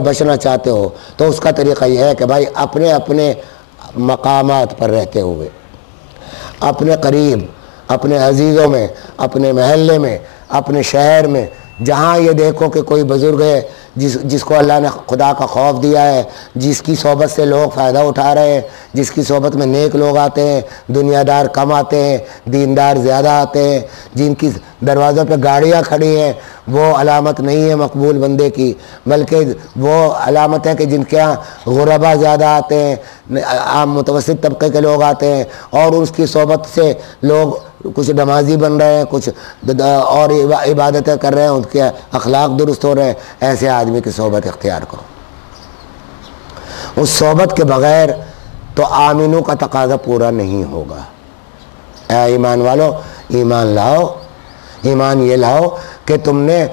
بچنا چاہتے ہو تو اس کا طریقہ یہ ہے کہ بھائی اپنے اپنے مقامات پر رہتے ہوئے، اپنے قریب، اپنے عزیزوں میں، اپنے محلے میں، اپنے شہر میں، جہاں یہ دیکھو کہ کوئی بزرگ ہے جس کو اللہ نے خدا کا خوف دیا ہے، جس کی صحبت سے لوگ فائدہ اٹھا رہے ہیں، جس کی صحبت میں نیک لوگ آتے ہیں، دنیا دار کم آتے ہیں، دیندار زیادہ آتے ہیں، جن کی دروازوں پہ گاڑیاں کھڑی ہیں، وہ علامت نہیں ہے مقبول بندے کی، بلکہ وہ علامت ہے کہ جن کے یہاں غربا زیادہ آتے ہیں، عام متوسط طبقے کے لوگ آتے ہیں، اور اس کی صحبت سے لوگ کچھ نمازی بن رہے ہیں، کچھ اور عبادتیں کر رہے ہیں، ان کے اخلاق درست ہو رہے ہیں، ایسے آدمی کی صحبت اختیار کرو۔ اس صحبت کے بغیر تو آمینوں کا تقاضا پورا نہیں ہوگا۔ اے ایمان والو، ایمان لاؤ، ایمان یہ لاؤ کہ تم نے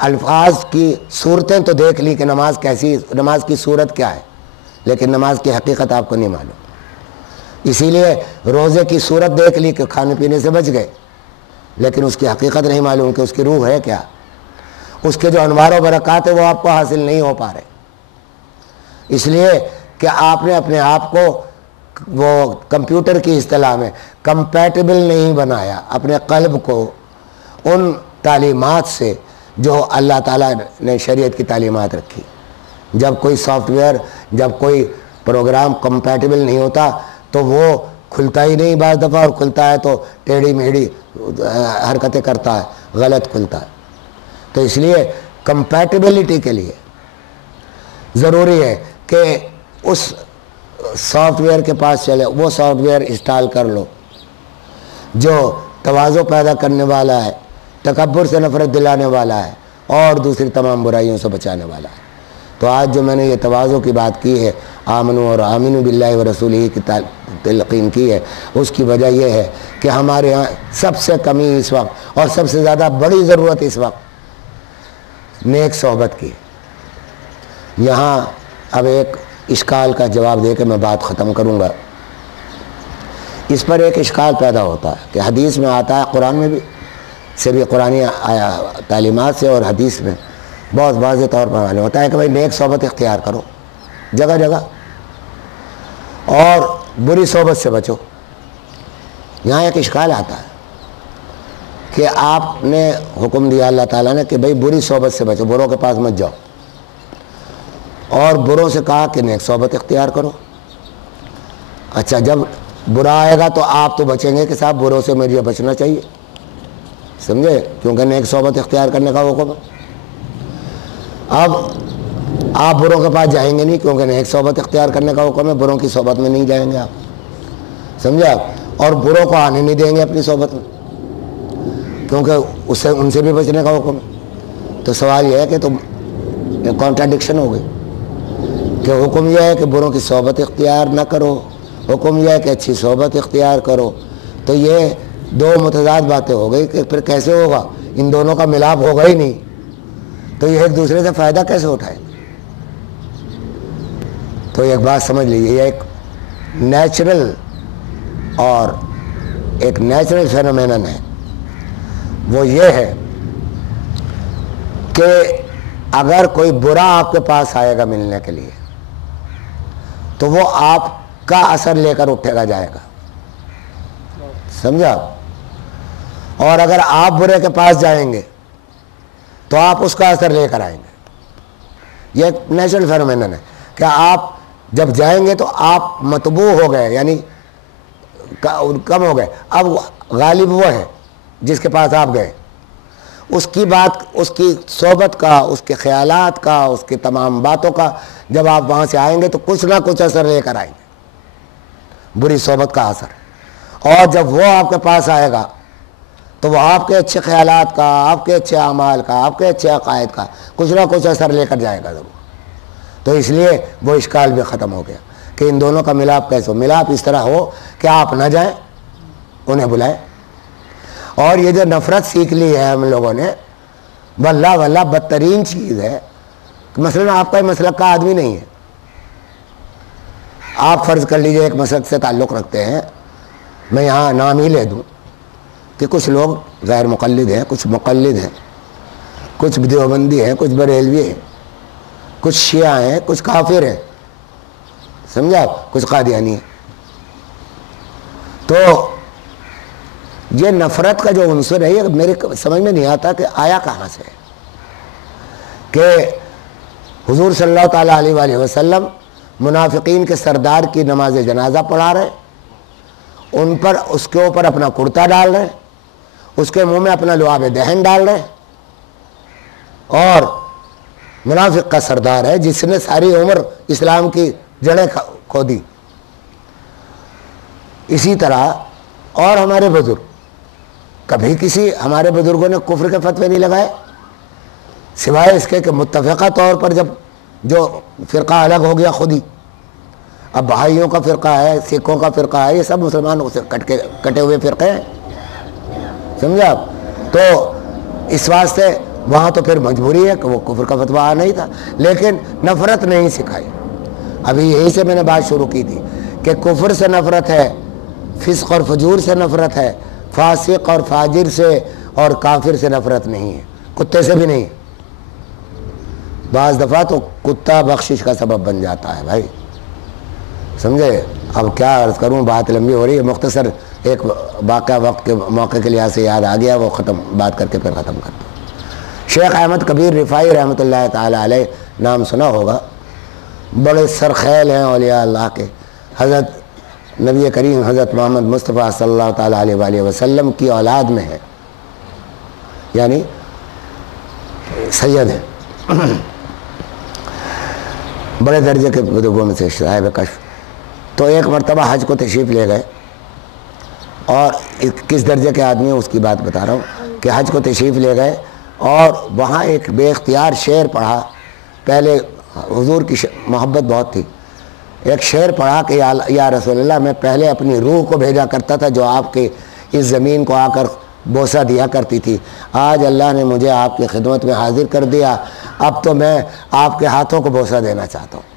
الفاظ کی صورتیں تو دیکھ لی کہ نماز کیسی، نماز کی صورت کیا ہے، لیکن نماز کی حقیقت آپ کو نہیں معلوم۔ اسی لیے روزے کی صورت دیکھ لی کہ کھانے پینے سے بچ گئے، لیکن اس کی حقیقت نہیں معلوم کہ اس کی روح ہے کیا، اس کے جو انوار و برکات ہیں وہ آپ کو حاصل نہیں ہو پا رہے، اس لیے کہ آپ نے اپنے آپ کو وہ کمپیوٹر کی اصطلاح میں کمپیٹیبل نہیں بنایا، اپنے قلب کو ان تعلیمات سے جو اللہ تعالیٰ نے شریعت کی تعلیمات رکھی۔ جب کوئی سافٹ ویئر، جب کوئی پروگرام کمپیٹیبل نہیں ہوتا تو وہ کھلتا ہی نہیں، بعض دفعہ، اور کھلتا ہے تو ٹیڑھی میڑھی حرکتیں کرتا ہے، غلط کھلتا ہے۔ تو اس لیے کمپیٹیبلٹی کے لیے ضروری ہے کہ اس سافٹ ویئر کے پاس چلے، وہ سافٹ ویئر انسٹال کر لو جو تواضع پیدا کرنے والا ہے، تکبر سے نفرت دلانے والا ہے، اور دوسری تمام برائیوں سے بچانے والا ہے۔ تو آج جو میں نے یہ تواضع کی بات کی ہے، آمنو اور آمنو باللہ و رسولہ کی تلقین کی ہے، اس کی وجہ یہ ہے کہ ہمارے ہاں سب سے کمی اس وقت اور سب سے زیادہ بڑی ضرورت اس وقت نیک صحبت کی۔ یہاں اب ایک اشکال کا جواب دے کے میں بات ختم کروں گا۔ اس پر ایک اشکال پیدا ہوتا ہے کہ حدیث میں آتا ہے، قرآن میں بھی سے بھی قرآنی تعلیمات سے اور حدیث میں بہت واضح طور پر معلوم ہوتا ہے کہ بھائی نیک صحبت اختیار کرو جگہ جگہ، اور بری صحبت سے بچو۔ یہاں ایک اشکال آتا ہے کہ آپ نے حکم دیا اللہ تعالیٰ نے کہ بھائی بری صحبت سے بچو، بروں کے پاس مت جاؤ، اور بروں سے کہا کہ نیک صحبت اختیار کرو۔ اچھا، جب برا آئے گا تو آپ تو بچیں گے کہ صاحب بروں سے مجھے بچنا چاہیے، سمجھے، کیونکہ نیک صحبت اختیار کرنے کا حکم ہے۔ اب آپ بروں کے پاس جائیں گے نہیں کیونکہ نیک صحبت اختیار کرنے کا حکم ہے، بروں کی صحبت میں نہیں جائیں گے آپ، سمجھے آپ، اور بروں کو آنے نہیں دیں گے اپنی صحبت میں کیونکہ ان سے بھی بچنے کا حکم ہے۔ تو سوال یہ ہے کہ تم کانٹراڈکشن ہو گئی کہ حکم یہ ہے کہ بروں کی صحبت اختیار نہ کرو، حکم یہ ہے کہ اچھی صحبت اختیار کرو، تو یہ دو متضاد باتیں ہو گئی کہ پھر کیسے ہوگا، ان دونوں کا ملاپ ہوگا ہی نہیں، تو یہ ایک دوسرے سے فائدہ کیسے اٹھائے۔ تو ایک بات سمجھ لیجیے، یہ ایک نیچرل اور ایک نیچرل فینومینن ہے، وہ یہ ہے کہ اگر کوئی برا آپ کے پاس آئے گا ملنے کے لیے تو وہ آپ کا اثر لے کر اٹھے گا جائے گا، سمجھا، اور اگر آپ برے کے پاس جائیں گے تو آپ اس کا اثر لے کر آئیں گے۔ یہ ایک نیچرل فینومینن ہے کہ آپ جب جائیں گے تو آپ متبوع ہو گئے، یعنی کم ہو گئے، اب غالب وہ ہے جس کے پاس آپ گئے، اس کی بات، اس کی صحبت کا، اس کے خیالات کا، اس کی تمام باتوں کا جب آپ وہاں سے آئیں گے تو کچھ نہ کچھ اثر لے کر آئیں گے، بری صحبت کا اثر، اور جب وہ آپ کے پاس آئے گا تو وہ آپ کے اچھے خیالات کا، آپ کے اچھے اعمال کا، آپ کے اچھے عقائد کا کچھ نہ کچھ اثر لے کر جائے گا ضرور۔ تو اس لیے وہ اشکال بھی ختم ہو گیا کہ ان دونوں کا ملاپ کیسے ہو۔ ملاپ اس طرح ہو کہ آپ نہ جائیں، انہیں بلائیں۔ اور یہ جو نفرت سیکھ لی ہے ہم لوگوں نے، واللہ واللہ بدترین چیز ہے۔ مثلا آپ کا مسلک کا آدمی نہیں ہے، آپ فرض کر لیجئے ایک مسلک سے تعلق رکھتے ہیں، میں یہاں نام ہی لے دوں کہ کچھ لوگ غیر مقلد ہیں، کچھ مقلد ہیں، کچھ دیوبندی ہیں، کچھ بریلوی ہیں، کچھ شیعہ ہیں، کچھ کافر ہیں، سمجھا، کچھ قادیانی ہیں. تو یہ نفرت کا جو عنصر ہے یہ میرے سمجھ میں نہیں آتا کہ آیا کہاں سے ہے کہ حضور صلی اللہ تعالیٰ علیہ وآلہ وسلم منافقین کے سردار کی نماز جنازہ پڑھا رہے، ان پر اس کے اوپر اپنا کرتا ڈال رہے، اس کے منہ میں اپنا لعاب دہن ڈال رہے، اور منافق کا سردار ہے جس نے ساری عمر اسلام کی جڑیں کھو دی. اسی طرح اور ہمارے بزرگ، کبھی کسی ہمارے بزرگوں نے کفر کے فتوے نہیں لگائے سوائے اس کے کہ متفقہ طور پر جب جو فرقہ الگ ہو گیا خود ہی. اب بہائیوں کا فرقہ ہے، سکھوں کا فرقہ ہے، یہ سب مسلمانوں سے کٹے ہوئے فرقے ہیں، سمجھا. تو اس واسطے وہاں تو پھر مجبوری ہے کہ وہ کفر کا فتویٰ نہیں تھا، لیکن نفرت نہیں سکھائی. ابھی یہی سے میں نے بات شروع کی تھی کہ کفر سے نفرت ہے، فسق اور فجور سے نفرت ہے، فاسق اور فاجر سے اور کافر سے نفرت نہیں ہے، کتے سے بھی نہیں. بعض دفعہ تو کتا بخشش کا سبب بن جاتا ہے بھائی، سمجھے. اب کیا عرض کروں، بات لمبی ہو رہی ہے، مختصر ایک واقعہ وقت کے موقع کے لحاظ سے یاد آ گیا، وہ بات کر کے پھر ختم کرتا ہوں. شیخ احمد کبیر رفاعی رحمۃ اللہ تعالیٰ علیہ نام سنا ہوگا، بڑے سرخیل ہیں اولیاء اللہ کے. حضرت نبی کریم حضرت محمد مصطفیٰ صلی اللہ تعالیٰ علیہ وآلہ وسلم کی اولاد میں ہے، یعنی سید ہیں، بڑے درجے کے بزرگوں میں سے صاحب کشف. تو ایک مرتبہ حج کو تشریف لے گئے، اور کس درجے کے آدمی ہیں اس کی بات بتا رہا ہوں کہ حج کو تشریف لے گئے اور وہاں ایک بے اختیار شعر پڑھا. پہلے حضور کی محبت بہت تھی، ایک شعر پڑھا کہ یا رسول اللہ، میں پہلے اپنی روح کو بھیجا کرتا تھا جو آپ کے اس زمین کو آ کر بوسہ دیا کرتی تھی، آج اللہ نے مجھے آپ کی خدمت میں حاضر کر دیا، اب تو میں آپ کے ہاتھوں کو بوسہ دینا چاہتا ہوں.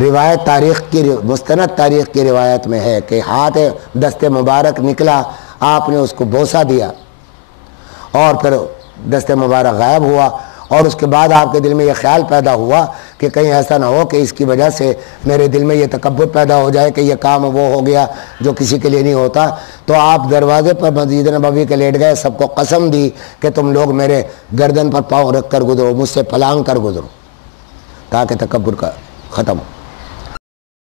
روایت تاریخ کی مستند تاریخ کی روایت میں ہے کہ ہاتھ دست مبارک نکلا، آپ نے اس کو بوسہ دیا اور پھر دست مبارک غائب ہوا. اور اس کے بعد آپ کے دل میں یہ خیال پیدا ہوا کہ کہیں ایسا نہ ہو کہ اس کی وجہ سے میرے دل میں یہ تکبر پیدا ہو جائے کہ یہ کام وہ ہو گیا جو کسی کے لیے نہیں ہوتا. تو آپ دروازے پر مسجد نبوی کے لیٹ گئے، سب کو قسم دی کہ تم لوگ میرے گردن پر پاؤں رکھ کر گزرو، مجھ سے پلانگ کر گزرو تاکہ تکبر کا ختم ہو.